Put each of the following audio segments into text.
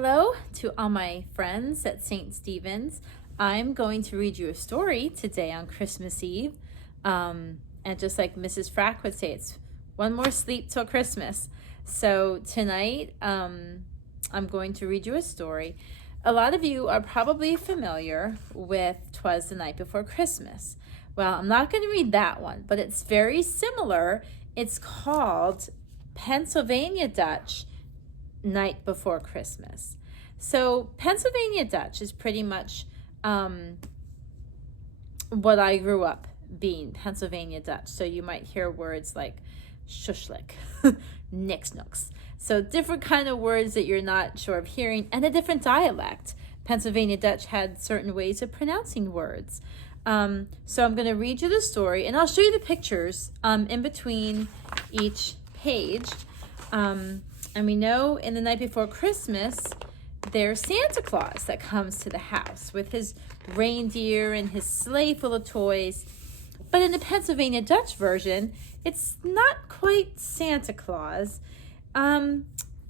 Hello to all my friends at St. Stephen's. I'm going to read you a story today on Christmas Eve. And just like Mrs. Frack would say, it's one more sleep till Christmas. So tonight, I'm going to read you a story. A lot of you are probably familiar with 'Twas the Night Before Christmas. Well, I'm not going to read that one, but it's very similar. It's called Pennsylvania Dutch Night Before Christmas. So Pennsylvania Dutch is pretty much what I grew up being, Pennsylvania Dutch. So you might hear words like shushlik, nix nooks. So different kind of words that you're not sure of hearing, and a different dialect. Pennsylvania Dutch had certain ways of pronouncing words. So I'm going to read you the story, and I'll show you the pictures in between each page. And we know in the night before Christmas, there's Santa Claus that comes to the house with his reindeer and his sleigh full of toys. But in the Pennsylvania Dutch version, it's not quite Santa Claus.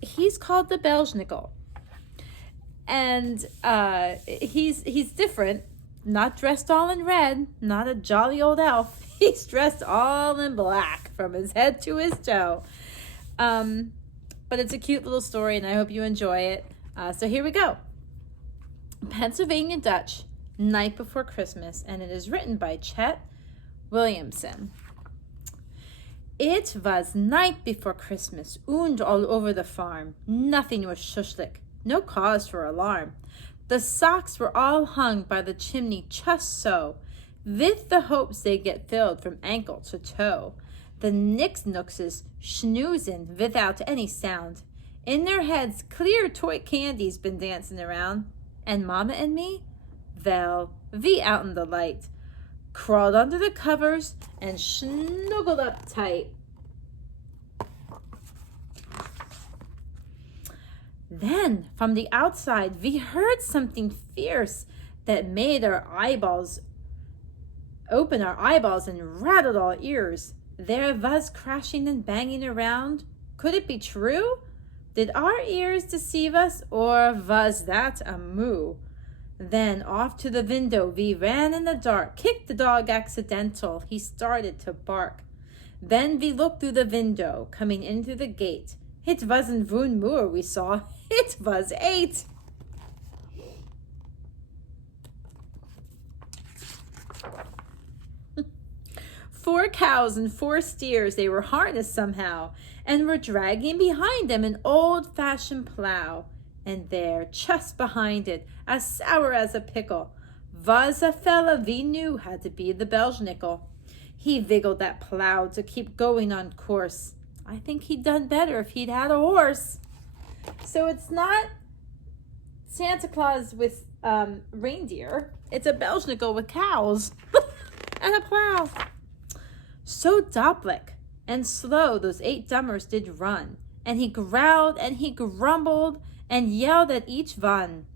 He's called the Belschnickel. And he's different, not dressed all in red, not a jolly old elf. He's dressed all in black from his head to his toe. But it's a cute little story, and I hope you enjoy it. So here we go. Pennsylvania Dutch, Night Before Christmas, and it is written by Chet Williamson. It was night before Christmas, und all over the farm. Nothing was shushlik, no cause for alarm. The socks were all hung by the chimney just so, with the hopes they get filled from ankle to toe. The nix-nookses schnoozin' without any sound. In their heads, clear toy candy's been dancing around. And Mama and me? Well, we out in the light. Crawled under the covers and snuggled up tight. Then, from the outside, we heard something fierce that made our eyeballs open our eyeballs and rattled our ears. There was crashing and banging around. Could it be true? Did our ears deceive us, or was that a moo? Then off to the window we ran in the dark, kicked the dog accidental. He started to bark. Then we looked through the window, coming in through the gate. It wasn't one moor we saw, it was 8. Four cows and 4 steers, they were harnessed somehow, and were dragging behind them an old-fashioned plow. And there, just behind it, as sour as a pickle, was a fella we knew had to be the Belschnickel. He wiggled that plow to keep going on course. I think he'd done better if he'd had a horse. So it's not Santa Claus with reindeer. It's a Belschnickel with cows and a plow. So dopplich and slow those 8 dummers did run, and he growled and he grumbled and yelled at each one.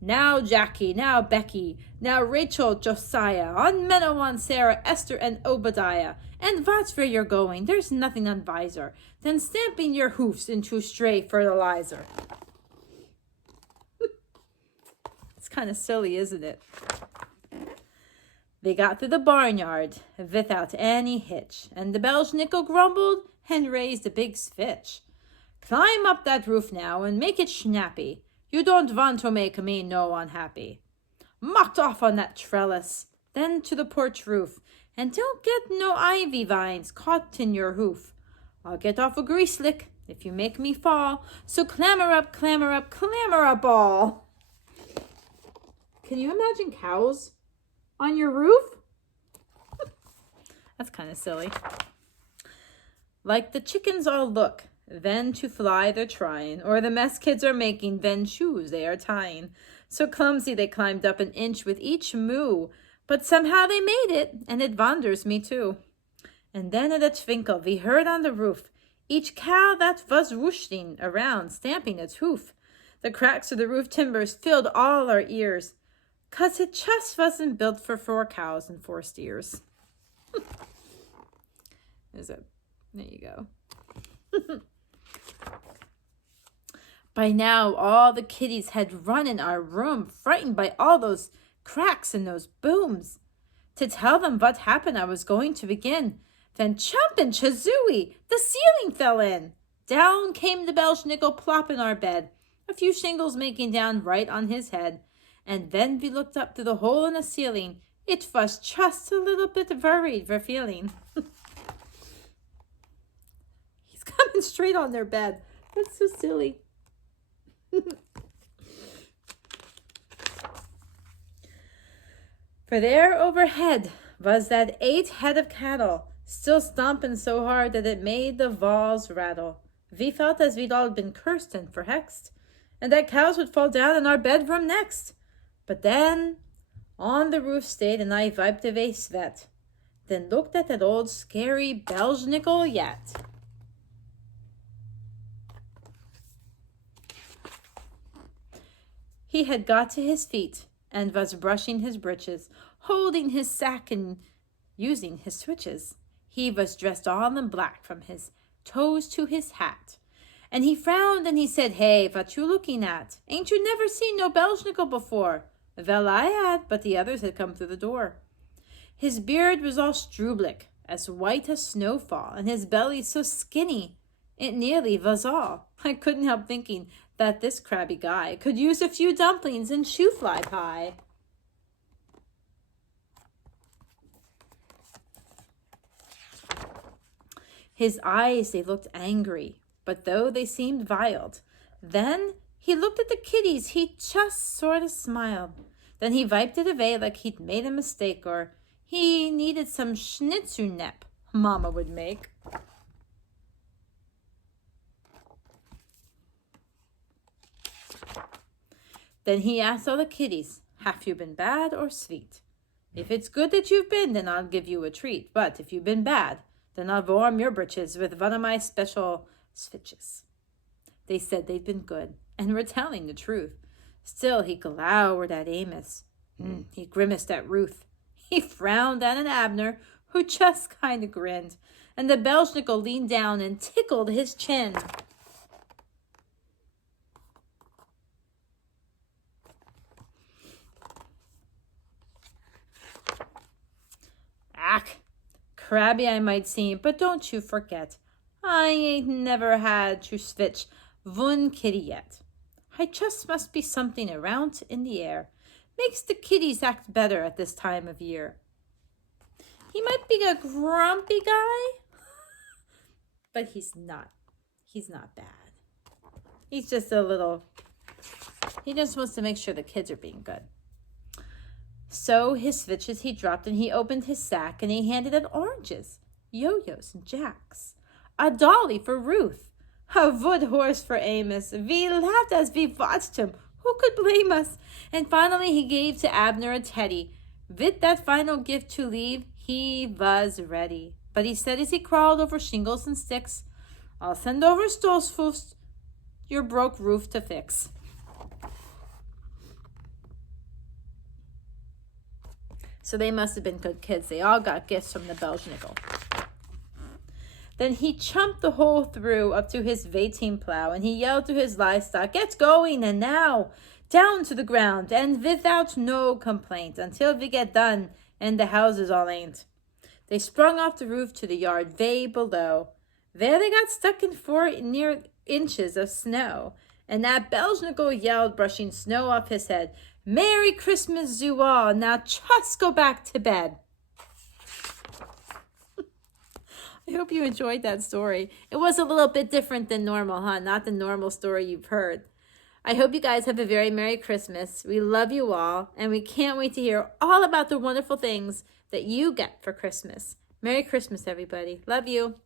Now Jackie, now Becky, now Rachel, Josiah, on Menno, on Sarah, Esther, and Obadiah. And watch where you're going, there's nothing unwiser than stamping your hoofs into stray fertilizer. It's kind of silly, isn't it? They got through the barnyard without any hitch, and the Belschnickel grumbled and raised a big switch. Climb up that roof now and make it snappy. You don't want to make me no unhappy. Mocked off on that trellis, then to the porch roof, and don't get no ivy vines caught in your hoof. I'll get off a grease lick if you make me fall, so clamber up, clamber up, clamber up all. Can you imagine cows on your roof? That's kind of silly. Like the chickens all look, then to fly they're trying, or the mess kids are making, then shoes they are tying. So clumsy they climbed up an inch with each moo, but somehow they made it, and it wonders me too. And then at a twinkle we heard on the roof each cow that was whooshing around, stamping its hoof. The cracks of the roof timbers filled all our ears, 'cause it just wasn't built for 4 cows and 4 steers. There you go. By now, all the kitties had run in our room, frightened by all those cracks and those booms. To tell them what happened, I was going to begin. Then chomp and chazooey, the ceiling fell in. Down came the Belschnickel plop in our bed, a few shingles making down right on his head. And then we looked up through the hole in the ceiling. It was just a little bit worried for feeling. He's coming straight on their bed. That's so silly. For there overhead was that 8 head of cattle, still stomping so hard that it made the walls rattle. We felt as we'd all been cursed and verhexed, and that cows would fall down in our bedroom next. But then on the roof stayed, and I wiped away sweat, then looked at that old scary Belschnickel yet. He had got to his feet and was brushing his breeches, holding his sack and using his switches. He was dressed all in black from his toes to his hat. And he frowned and he said, "Hey, what you looking at? Ain't you never seen no Belschnickel before?" Well, I had, but the others had come through the door. His beard was all strublick, as white as snowfall, and his belly so skinny, it nearly was all. I couldn't help thinking that this crabby guy could use a few dumplings and shoe-fly pie. His eyes, they looked angry, but though they seemed viled. Then he looked at the kitties, he just sort of smiled. Then he wiped it away like he'd made a mistake, or he needed some schnitzelknepp Mama would make. Then he asked all the kitties, "Have you been bad or sweet? If it's good that you've been, then I'll give you a treat. But if you've been bad, then I'll warm your britches with one of my special switches." They said they'd been good and were telling the truth. Still, he glowered at Amos. He grimaced at Ruth. He frowned at an Abner, who just kind of grinned. And the Belschnickel leaned down and tickled his chin. Ack, crabby I might seem, but don't you forget, I ain't never had to switch one kitty yet. I just must be something around in the air. Makes the kitties act better at this time of year. He might be a grumpy guy, but he's not. He's not bad. He's just he just wants to make sure the kids are being good. So his switches he dropped, and he opened his sack, and he handed out oranges, yo-yos, and jacks, a dolly for Ruth, a wood horse for Amos. We laughed as we watched him. Who could blame us? And finally he gave to Abner a teddy. With that final gift to leave, he was ready. But he said as he crawled over shingles and sticks, "I'll send over Stolzfuss your broke roof to fix." So they must have been good kids. They all got gifts from the Belschnickel. Then he chumped the hole through up to his 18 plow, and he yelled to his livestock, "Get going, and now down to the ground, and without no complaint, until we get done and the houses all ain't." They sprung off the roof to the yard way below. There they got stuck in 4 near inches of snow, and that Belschnickel yelled, brushing snow off his head, "Merry Christmas, zoo all. Now just go back to bed." I hope you enjoyed that story. It was a little bit different than normal, huh? Not the normal story you've heard. I hope you guys have a very Merry Christmas. We love you all, and we can't wait to hear all about the wonderful things that you get for Christmas. Merry Christmas, everybody. Love you.